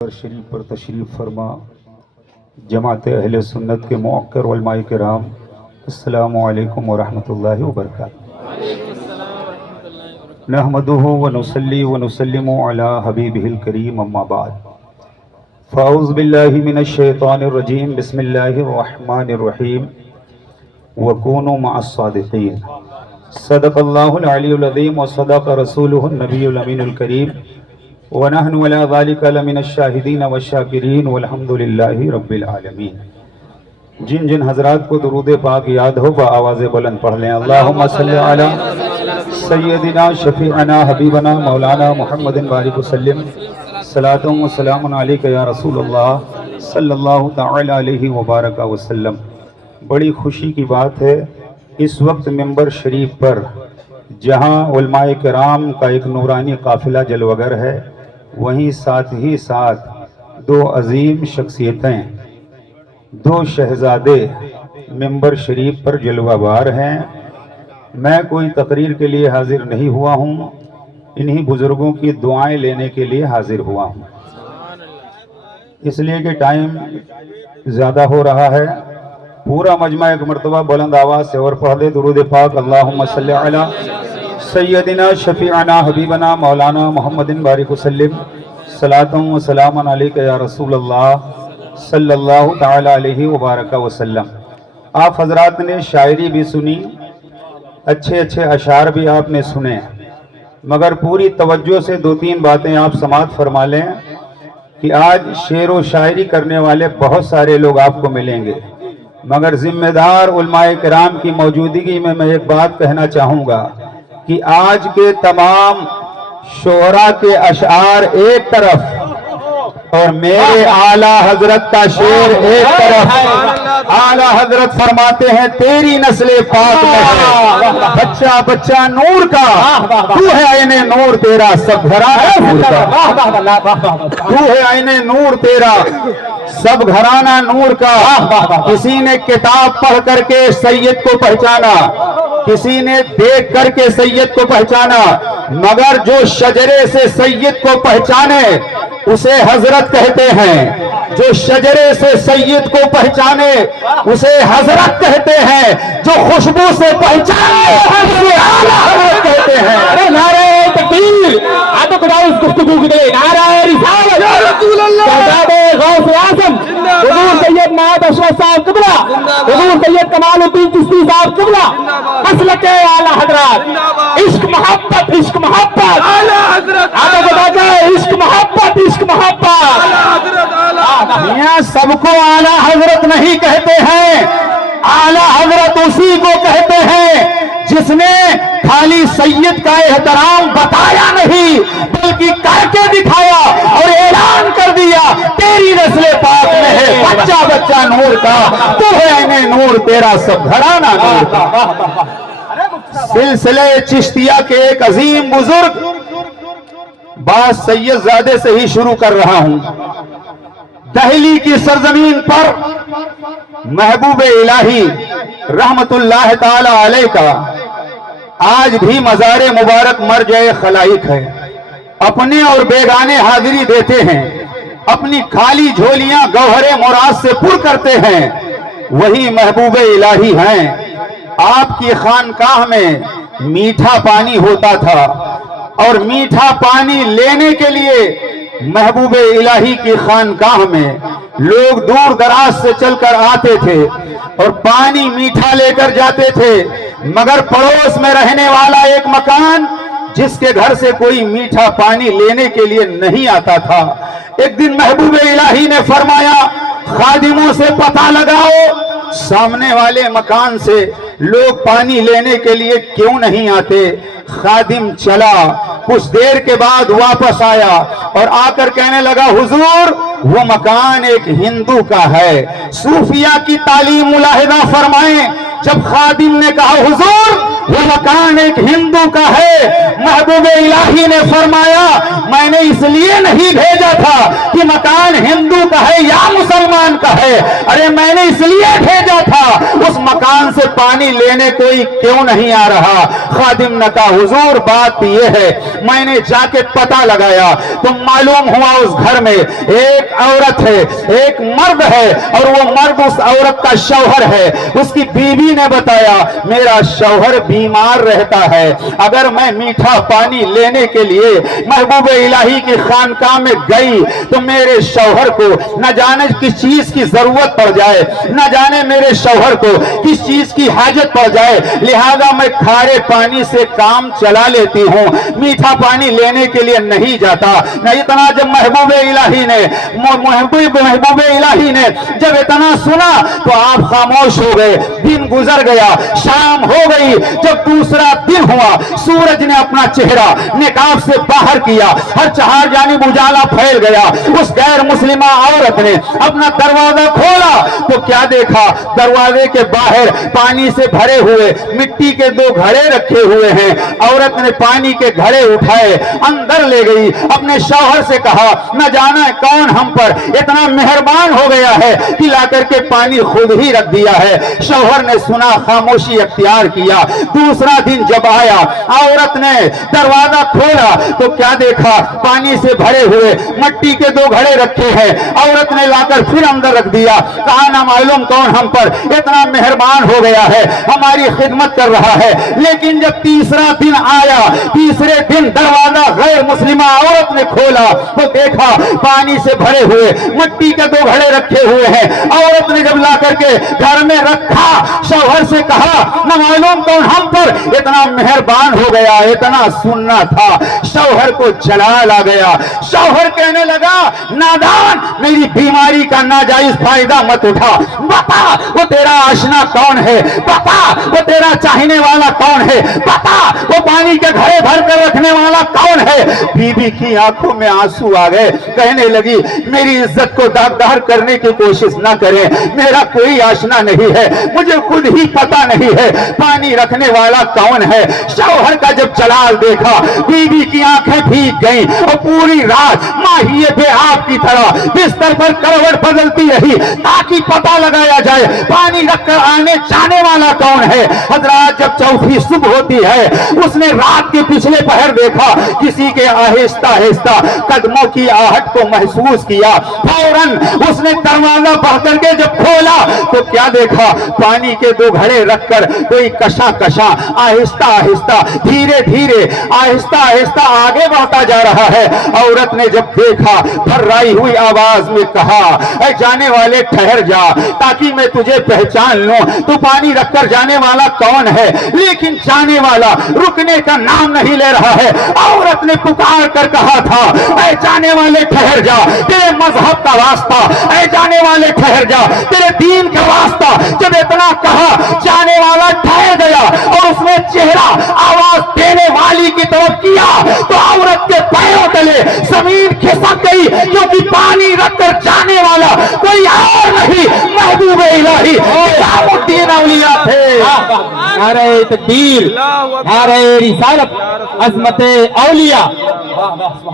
शरीफ पर तशरीफ़ फरमा जमात अहले सुन्नत के मुअक्कर उलमाए किराम, अस्सलामु अलैकुम व रहमतुल्लाहि व बरकातुहू। नहमदुहु व नुसल्ली व नुसल्लिमु अला हबीबिहिल करीम, अम्मा बाद। फ़अऊज़ु बिल्लाहि मिनश शैतानिर रजीम, बिस्मिल्लाहिर रहमानिर रहीम। व कूनू मअस सादिक़ीन। सदक़ल्लाहुल अलियुल अज़ीम व सदक़ रसूलुहुन नबियुल अमीनुल करीम। वनहनु अला ज़ालिका लमिनश शाहिदीन वश्शाकिरीन वल्हम्दुलिल्लाहि रब्बिल आलमीन। जिन जिन हज़रात को दुरूद पाक याद हो वह आवाज़ बुलंद पढ़ लें। अल्लाहुम्मा सल्लि अला सय्यदिना शफ़ीअना हबीबना मौलाना मुहम्मदिन बारिक वसल्लिम। सलातुम व सलामुन अलैका या रसूलल्लाह सल्लल्लाहु तआला अलैहि व बारक वसल्लम। बड़ी खुशी की बात है, इस वक्त मिंबर शरीफ पर जहाँ उलमाए किराम का एक नूरानी काफ़िला जलवगर है, वहीं साथ ही साथ दो अजीम शख्सियतें, दो शहजादे मिंबर शरीफ पर जलवाबार हैं। मैं कोई तकरीर के लिए हाजिर नहीं हुआ हूँ, इन्हीं बुज़ुर्गों की दुआएं लेने के लिए हाजिर हुआ हूँ। इसलिए कि टाइम ज़्यादा हो रहा है। पूरा मजमा एक मरतबा बुलंद आवाज़ से और पढ़ दे दुरूद पाक। अल्लाहुम्मा सल्लि अला सय्यदिना शफ़ीअना हबीबना मौलाना मुहम्मदिन बारिक वसल्लिम। सलातुम व सलामुन अलैका या रसूलल्लाह सल्लल्लाहु तआला अलैहि व बारक वसल्लम। आप हजरात ने शायरी भी सुनी, अच्छे अच्छे अशार भी आपने सुने, मगर पूरी तवज्जो से दो तीन बातें आप समाअत फरमा लें कि आज शेर व शायरी करने वाले बहुत सारे लोग आपको मिलेंगे, मगर जिम्मेदार उलमाए किराम की मौजूदगी में मैं एक बात कहना चाहूँगा कि आज के तमाम शोरा के अशार एक तरफ और मेरे आला हजरत का शेर एक तरफ। आला हजरत फरमाते हैं तेरी नस्ले पाक में है बच्चा बच्चा नूर का, तू है आईने नूर तेरा सब घराना नूर का। तू है आईने नूर तेरा सब घराना नूर का। किसी ने किताब पढ़ करके सैयद को पहचाना, किसी ने देख करके सैयद को पहचाना, मगर जो शजरे से सैयद को पहचाने उसे हजरत कहते हैं। जो शजरे से सैयद को पहचाने उसे हजरत कहते हैं। जो खुशबू से पहचाने उसे आला हजरत कहते हैं। अरे नारे तकबीर, आतो खुदाउस गुफ्तगू की दे, नारे रिसालत या रसूल अल्लाह, शहजादे गौस आज़म हुजूर सैयद नायब अशरफ साहब क़िबला, हुजूर सैयद कमालुद्दीन चिश्ती साहब क़िबला, मसलके आला हजरत। इश्क मोहब्बत, इश्क मोहब्बत आला हजरत। आतो बता दे इश्क मोहब्बत, इश्क मोहब्बत आला हजरत। यहाँ सबको आला हजरत नहीं कहते हैं, आला हजरत उसी को कहते हैं जिसने खाली सैयद का एहतराम बताया नहीं बल्कि करके दिखाया और ऐलान कर दिया तेरी नस्ले पाक में है बच्चा बच्चा नूर का, तू है आईने नूर तेरा सब घराना नूर का। सिलसिले चिश्तिया के एक अजीम बुजुर्ग बास सैयदजादे से ही शुरू कर रहा हूं। दहली की सरजमीन पर महबूब इलाही रहमतुल्लाह ताला अलैह का आज भी मज़ारे मुबारक मरजए खलाइक है। अपने और बेगाने हाजिरी देते हैं, अपनी खाली झोलियां गौहरे मुराद से पुर करते हैं, वही महबूब इलाही हैं। आपकी खानकाह में मीठा पानी होता था और मीठा पानी लेने के लिए महबूब इलाही की खानकाह में लोग दूर दराज से चलकर आते थे और पानी मीठा लेकर जाते थे, मगर पड़ोस में रहने वाला एक मकान जिसके घर से कोई मीठा पानी लेने के लिए नहीं आता था, एक दिन महबूब इलाही ने फरमाया खादिमों से पता लगाओ सामने वाले मकान से लोग पानी लेने के लिए क्यों नहीं आते। खादिम चला, कुछ देर के बाद वापस आया और आकर कहने लगा हुजूर वो मकान एक हिंदू का है। सूफिया की तालीम मुलाहिदा फरमाएं। जब खादिम ने कहा हुजूर वो मकान एक हिंदू का है, महबूब इलाही ने फरमाया मैंने इसलिए नहीं भेजा था कि मकान मकान हिंदू का है या मुसलमान का है? अरे मैंने इसलिए भेजा था, उस मकान से पानी लेने कोई क्यों नहीं आ रहा? खादिम ने कहा हुजूर बात ये है, मैंने जाके पता लगाया तो मालूम हुआ उस घर में एक औरत है, एक मर्द है, और वो मर्द उस औरत का शौहर है। उसकी बीवी ने बताया मेरा शौहर बीमार रहता है, अगर मैं मीठा पानी लेने के लिए महबूब इलाही की खानकाह में गई तो मेरे शौहर को न जाने किस चीज की जरूरत पड़ जाए, न जाने मेरे शौहर को किस चीज की हाजत पड़ जाए, लिहाजा मैं खारे पानी से काम चला लेती हूँ, मीठा पानी लेने के लिए नहीं जाता। नहीं इतना जब महबूब इलाही ने जब इतना सुना तो आप खामोश हो गए। दिन गुजर गया, शाम हो गई, जब दूसरा दिन हुआ सूरज ने अपना चेहरा निकाब से बाहर किया, हर चार जानिब उजाला फैल गया। उस गैर मुस्लिमा औरत ने अपना दरवाजा खोला तो क्या देखा, दरवाजे के बाहर पानी से भरे हुए मिट्टी के 2 घड़े रखे हुए हैं। औरत ने पानी के घड़े उठाए, अंदर ले गई, अपने शौहर से कहा न जाना कौन हम पर इतना मेहरबान हो गया है कि लाकर के पानी खुद ही रख दिया है। शौहर ने सुना, खामोशी अख्तियार किया। दूसरा दिन जब आया, औरत ने दरवाजा खोला तो क्या देखा, पानी से भरे हुए मिट्टी के 2 घड़े रखे हैं। औरत ने लाकर फिर अंदर रख दिया, कहा ना मालूम कौन हम पर इतना मेहरबान हो गया है, हमारी खिदमत कर रहा है। लेकिन जब तीसरा दिन आया, तीसरे दिन दरवाजा गैर मुस्लिमा औरत ने खोला तो देखा पानी से भरे हुए मिट्टी के 2 घड़े रखे हुए हैं। औरत ने जब ला करके घर में रखा, शौहर से कहा न मालूम कौन हम पर इतना मेहरबान हो गया, इतना सुनना था। शौहर को जलाल आ गया। शौहर कहने लगा नादान, मेरी बीमारी का नाजायज फायदा मत उठा, बता वो तेरा आशना कौन है, बता वो तेरा चाहने वाला कौन है, बता वो पानी के घड़े भर कर रखने वाला कौन है। बीबी की आंखों में आंसू आ गए, कहने लगी मेरी इज्जत को दागदार करने की कोशिश ना करें, मेरा कोई आशना नहीं है, मुझे खुद ही पता नहीं है पानी रखने वाला कौन है। शौहर का जब जलाल देखा, बीवी की आंखें भीग गईं और पूरी रात माहिए पे आपकी तरह बिस्तर पर करवट बदलती रही ताकि पता लगाया जाए पानी रखकर आने जाने वाला कौन है। हजरात जब चौथी सुबह होती है, उसने रात के पिछले पहर देखा, किसी के आहिस्ता आहिस्ता कदमों की आहट को महसूस किया। फौरन उसने दरवाजा बढ़ करके जब खोला तो क्या देखा, पानी के 2 घड़े रखकर कोई कशा कशा आहिस्ता आहिस्ता धीरे धीरे आहिस्ता आहिस्ता आगे बढ़ता जा रहा है। औरत ने जब देखा, थर्राई हुई आवाज में कहा ऐ जाने वाले ठहर जा ताकि मैं तुझे पहचान लूं, तू पानी रखकर जाने वाला कौन है। लेकिन जाने वाला रुकने का नाम नहीं ले रहा है। औरत ने पुकार कर कहा था ऐ जाने वाले ठहर जा, तेरे मजहब का वास्ता, ऐ जाने वाले ठहर जा, तेरे दीन का वास्ता। जब इतना कहा, जाने वाला ठहर गया और उसने चेहरा आवाज देने वाली की तरफ किया तो औरत के पैरों तले जमीन खिसक गई, क्योंकि पानी रखकर जाने वाला कोई और नहीं, महबूब इलाही निजामुद्दीन औलिया थे। नारे तकबीर, नारे रिसालत, अज़मते औलिया।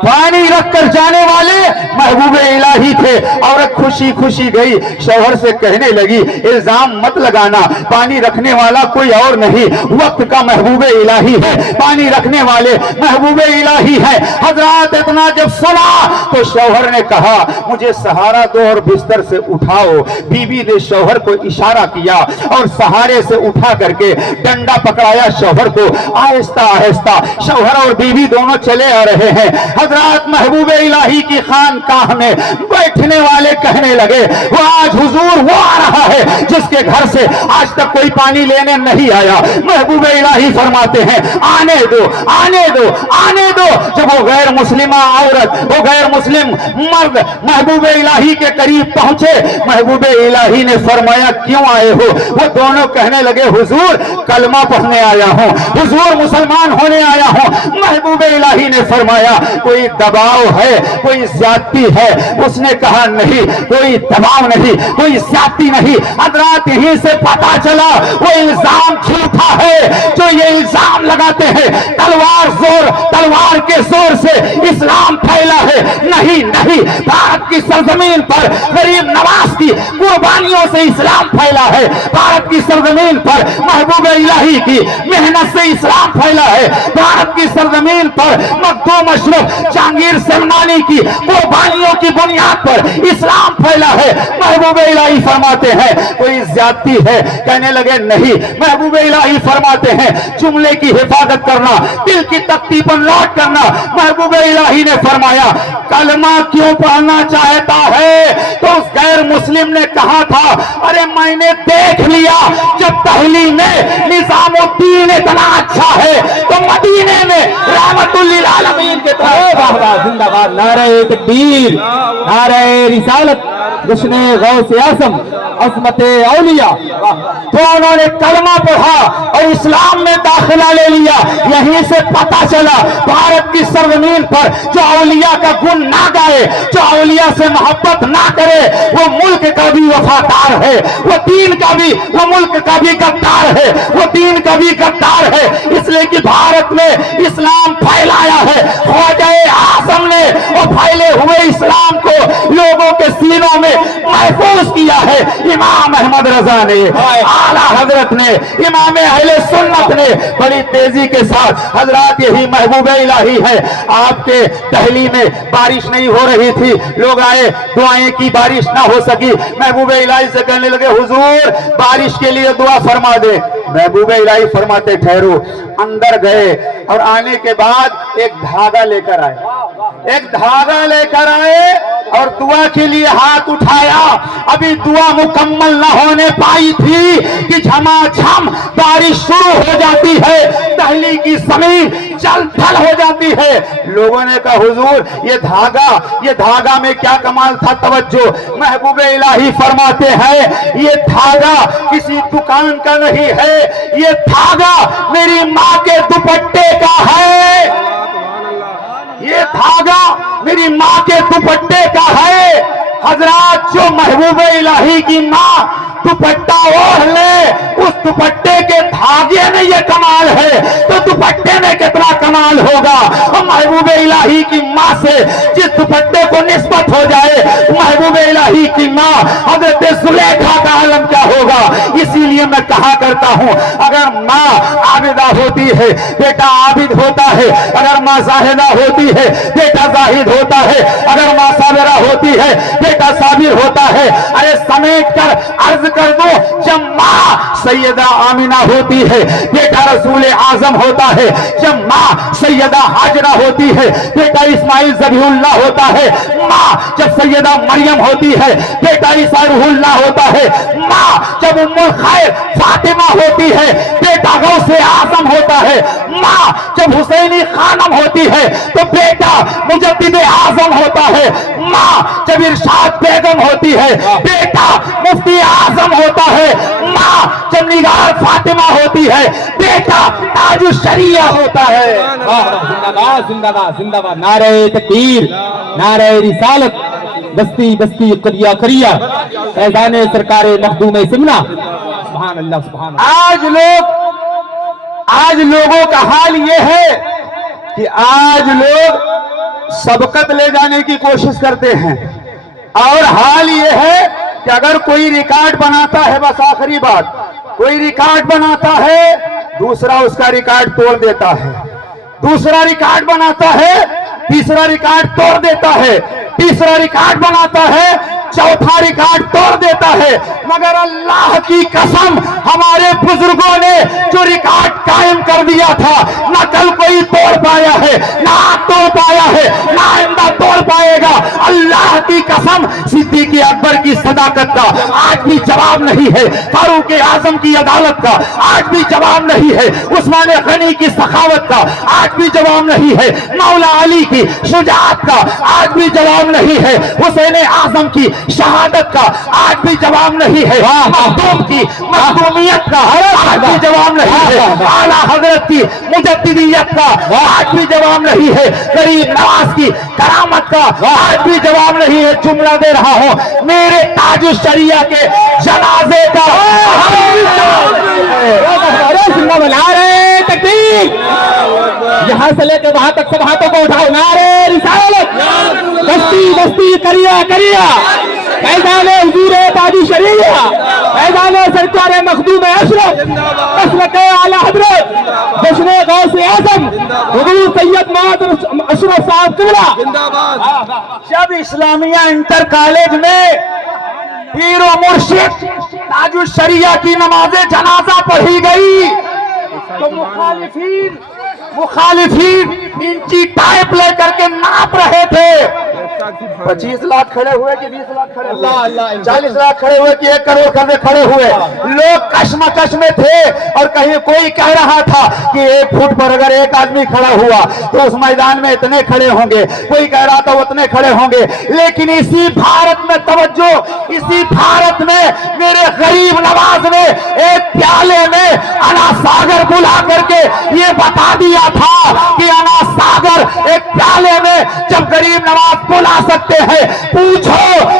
पानी रखकर जाने वाले महबूब इलाही थे। औरत खुशी खुशी गई, शौहर से कहने लगी इल्जाम मत लगाना, पानी रखने वाला कोई और नहीं, वक्त का महबूब इलाही है, पानी रखने वाले महबूब इलाही है। हजरात इतना जब सुना तो शौहर ने कहा मुझे सहारा दो और बिस्तर से उठाओ। बीवी ने शौहर को इशारा किया और सहारे से उठा करके डंडा पकड़ाया शौहर को। आहिस्ता आहिस्ता शौहर और बीवी दोनों चले आ रहे हैं। हजरात महबूब इलाही की खानकाह में बैठने वाले कहने लगे वो आज हुजूर वो आ रहा है जिसके घर से आज तक कोई पानी लेने नहीं आया। महबूब इलाही फरमाते हैं आने दो, आने दो, आने दो। जब वो गैर मुस्लिमा औरत, वो गैर मुस्लिम मर्द महबूब इलाही के करीब पहुंचे, महबूब इलाही ने फरमाया क्यों आए हो। वो दोनों कहने लगे हुजूर कलमा पढ़ने आया हूं, हुजूर मुसलमान होने आया हूं। महबूब इलाही ने फरमाया कोई दबाव है, कोई ज्यादती है। उसने कहा नहीं, कोई दबाव नहीं, कोई ज्यादती नहीं। हजरात यहीं से पता चला वो इल्जाम झूठा है जो ये इल्जाम लगाते हैं तलवार के जोर से इस्लाम फैला है। नहीं नहीं, भारत کی سرزمین پر غریب نواز کی قربانیوں سے اسلام پھیلا ہے، بھارت کی سرزمین پر محبوب الہی کی محنت سے اسلام پھیلا ہے، بھارت کی سرزمین پر مخدوم اشرف جہانگیر سلمانی کی قربانیوں کی بنیاد پر اسلام پھیلا ہے۔ محبوب الہی فرماتے ہیں کوئی زیادتی ہے، کہنے لگے نہیں، محبوب الہی فرماتے ہیں جملے کی حفاظت کرنا، دل کی تختی پر لوٹ کرنا۔ محبوب الہی نے فرمایا کلمہ کیوں پڑھنا چاہتا ہے؟ تو اس غیر مسلم نے کہا تھا ارے میں نے دیکھ لیا جب دہلی میں نظام الدین اتنا اچھا ہے تو مدینے میں رحمت للعالمین کے طرف زندہ باد، نعرہ تکبیر، نعرہ رسالت، جشن غوث اعظم، عظمت اولیاء، تو انہوں نے کلمہ پڑھا اور اسلام میں داخلہ لے لیا۔ یہیں سے پتہ چلا بھارت کی سرزمین پر جو اولیاء کا گن نہ گائے، جو اولیاء سے محبت نہ کرے، وہ ملک کا بھی وفادار ہے، وہ دین کا بھی، وہ ملک کا بھی غدار ہے، وہ دین کا بھی غدار ہے۔ اس لیے کہ بھارت میں اسلام پھیلایا ہے خواجہ اعظم نے، اور پھیلے ہوئے اسلام کو لوگوں کے سینوں میں محفوظ کیا ہے امام احمد رضا نے، اعلیٰ حضرت نے، امام اہل سنت نے بڑی تیزی کے ساتھ۔ حضرات یہی محبوب الہی ہے۔ آپ کے دہلی میں بارش نہیں ہو رہی تھی، لوگ آئے دعائیں کی، بارش نہ ہو سکی، محبوب الہی سے کہنے لگے حضور بارش کے لیے دعا فرما دے۔ محبوب الہی فرماتے ٹھہرو، اندر گئے اور آنے کے بعد ایک دھاگا لے کر آئے، ایک دھاگا لے کر آئے اور دعا کے لیے ہاتھ اٹھایا۔ ابھی دعا مکمل نہ ہونے پائی تھی کہ جھما جھم بارش شروع ہو جاتی ہے، دہلی کی زمین جل تھل ہو جاتی ہے۔ لوگوں نے کہا حضور یہ دھاگا میں کیا کمال تھا؟ توجہ، محبوب الہی فرماتے ہیں یہ دھاگا کسی دکان کا نہیں ہے، یہ دھاگا میری ماں کے دوپٹے کا ہے، یہ دھاگا میری ماں کے دوپٹے کا ہے۔ حضرات جو محبوب الہی کی ماں دوپٹہ اوڑھ لے، اس دوپٹے کے دھاگے میں یہ کمال ہے تو دوپٹے میں کتنا کمال ہوگا۔ اور محبوب الہی کی ماں سے جس دوپٹے کو نسبت ہو جائے، محبوب الہی کی ماں حضرت زلیخا کا عالم کیا ہوگا۔ اسی لیے میں کہا کرتا ہوں اگر ماں عابدہ ہوتی ہے بیٹا عابد ہوتا ہے، اگر ماں زاہدہ ہوتی ہے بیٹا زاہد ہوتا ہے، اگر ماں صابرہ ہوتی ہے بیٹا صابر ہوتا ہے۔ ارے سمیٹ کر عرض کر دو، جب ماں سیدہ آمینہ ہوتی ہے بیٹا رسول اعظم ہوتا ہے، جب ماں سیدہ ہاجرہ ہوتی ہے بیٹا اسماعیل ذبیح اللہ ہوتا ہے، ماں جب سیدہ مریم ہوتی ہے بیٹا عیسیٰ روح اللہ ہوتا ہے، ماں جب ام الخیر فاطمہ ہوتی ہے بیٹا غوث اعظم ہوتا ہے، ماں جب حسینی خانم ہوتی ہے تو بیٹا مجدد اعظم ہوتا ہے، ماں جب ارشاد بیگم ہوتی ہے بیٹا مفتی اعظم ہوتا ہے، ماں جب نگار فاطمہ ہوتی ہے بیٹا تاج الشریعہ ہوتا ہے۔ زندہ باد زندہ باد زندہ باد، نعرہ تکبیر، نعرہ رسالت، بستی بستی قریہ قریہ، فیضان سرکار مخدوم سمنا، سبحان اللہ سبحان اللہ۔ آج لوگوں کا حال یہ ہے کہ آج لوگ سبقت لے جانے کی کوشش کرتے ہیں، اور حال یہ ہے کہ اگر کوئی ریکارڈ بناتا ہے، بس آخری بات، کوئی ریکارڈ بناتا ہے دوسرا اس کا ریکارڈ توڑ دیتا ہے، دوسرا ریکارڈ بناتا ہے تیسرا ریکارڈ توڑ دیتا ہے، تیسرا ریکارڈ بناتا ہے چوتھا ریکارڈ توڑ دیتا ہے۔ مگر اللہ کی قسم ہمارے بزرگوں نے جو ریکارڈ قائم کر دیا تھا نہ کل کوئی توڑ پایا ہے، نہ توڑ پایا ہے، نہ آئندہ توڑ پائے گا۔ اللہ کی قسم صدیق اکبر کی صداقت کا آج بھی جواب نہیں ہے، فاروق اعظم کی عدالت کا آج بھی جواب نہیں ہے، عثمان غنی کی سخاوت کا آج بھی جواب نہیں ہے، مولا علی کی شجاعت کا آج بھی جواب نہیں ہے، حسین اعظم کی شہادت کا آج بھی جواب نہیں ہے، مخدوم کی مخدومیت کا آج بھی جواب نہیں ہے، اعلیٰ حضرت کی مجددیت کا آج بھی جواب نہیں ہے، غریب نواز کی کرامت کا آج بھی جواب نہیں ہے۔ جملہ دے رہا ہوں میرے تاج الشریعہ کے جنازے کا آج بھی جواب نہیں ہے۔ यहाँ से लेके वहां तक सब हाथों को उठाओ, नारे रिसालत, बस्ती बस्ती करिया करिया, फैजाने हुजूर ताजु शरीया, फैजाने सरकार मखदूम अशरफ, मसलक आला हजरत, जश्न गौसे आजम हुजूर सैयद मौद अशरफ साहब किबला। जब इस्लामिया इंटर कॉलेज में पीर और मुर्शिद ताजु शरिया की नमाज़े जनाजा पढ़ी गई तो मुखालिफीन इंची टाइप लेकर के नाप रहे थे। 25 लाख खड़े हुए कि 20 लाख खड़े हुए, 40 लाख खड़े हुए कि 1 करोड़ खड़े हुए, लोग कश्मकश में थे। और कहीं कोई कह रहा था कि 1 फुट पर अगर एक आदमी खड़ा हुआ तो उस मैदान में इतने खड़े होंगे, कोई कह रहा था उतने खड़े होंगे। लेकिन इसी भारत में तवज्जो, इसी भारत में मेरे गरीब नवाज ने एक प्याले में अना सागर बुला करके ये बता दिया था कि अना सागर एक प्याले में जब गरीब नवाज बुला सकते हैं। पूछो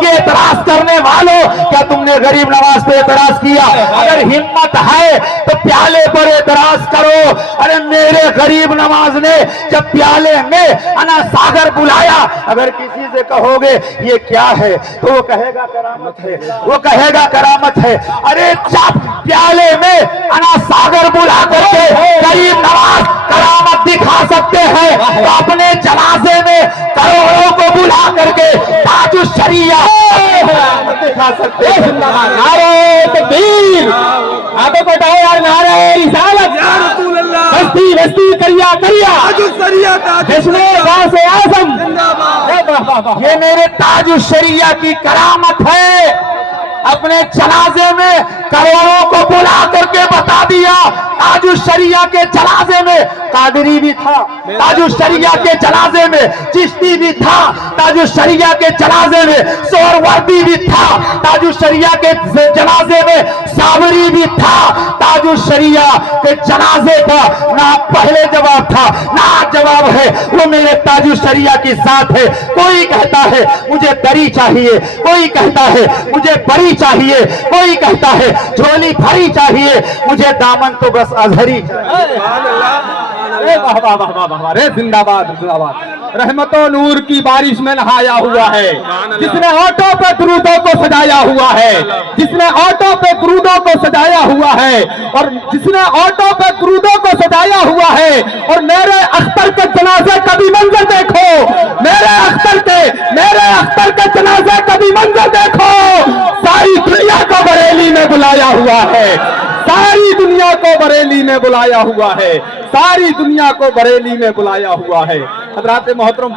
कि एतराज करने वालों, क्या तुमने गरीब नवाज पे एतराज किया? अगर हिम्मत है तो प्याले पर एतराज करो। अरे मेरे गरीब नवाज ने जब प्याले में अना सागर बुलाया, अगर किसी से कहोगे ये क्या है तो वो कहेगा करामत है, वो कहेगा करामत है। अरे जब प्याले में अना सागर बुला करके गरीब नवाज करामत दिखा सकते हैं तो अपने जनाजे में करोड़ों को बुला करके ताजु शरिया दिखा सकते हैं। नारे तकबीर, हाथों को उठाओ यार, नारे रिसालत, बस्ती बस्ती करिया करिया, जिसने गौसे आजम, ये मेरे ताजु शरिया की करामत है। अपने जनाजे में करोड़ों को बुला करके बता दिया। ताजु शरिया के जनाजे में कादरी भी था, ताजु शरिया के जनाजे में चिश्ती भी था, ताजु शरिया के जनाजे में सोहरवर्दी भी था, ताजु शरिया के जनाजे में सावरी भी था। ताजु शरिया के जनाजे का ना पहले जवाब था ना जवाब है, वो मेरे ताजु शरिया की साथ है। कोई कहता है मुझे दरी चाहिए, कोई कहता है मुझे बरी चाहिए, कोई कहता है झोली भरी चाहिए, मुझे दामन तो बस अजहरी चाहिए। वाह वाह वाह वाह वाह, रे जिंदाबाद जिंदाबाद। रहमतो नूर की बारिश में नहाया हुआ है, जिसने ऑटो पे क्रूदों को सजाया हुआ है, जिसने ऑटो पे क्रूदों को सजाया हुआ है, और जिसने ऑटो पे क्रूदों को सजाया हुआ है। और मेरे अख्तर के जनाजे का भी मंजर देखो, मेरे अख्तर के जनाजे का भी मंजर देखो। सारी दुनिया को बरेली में बुलाया हुआ है, सारी दुनिया को बरेली में बुलाया हुआ है, सारी दुनिया को बरेली में बुलाया हुआ है। हज़रात मोहतरम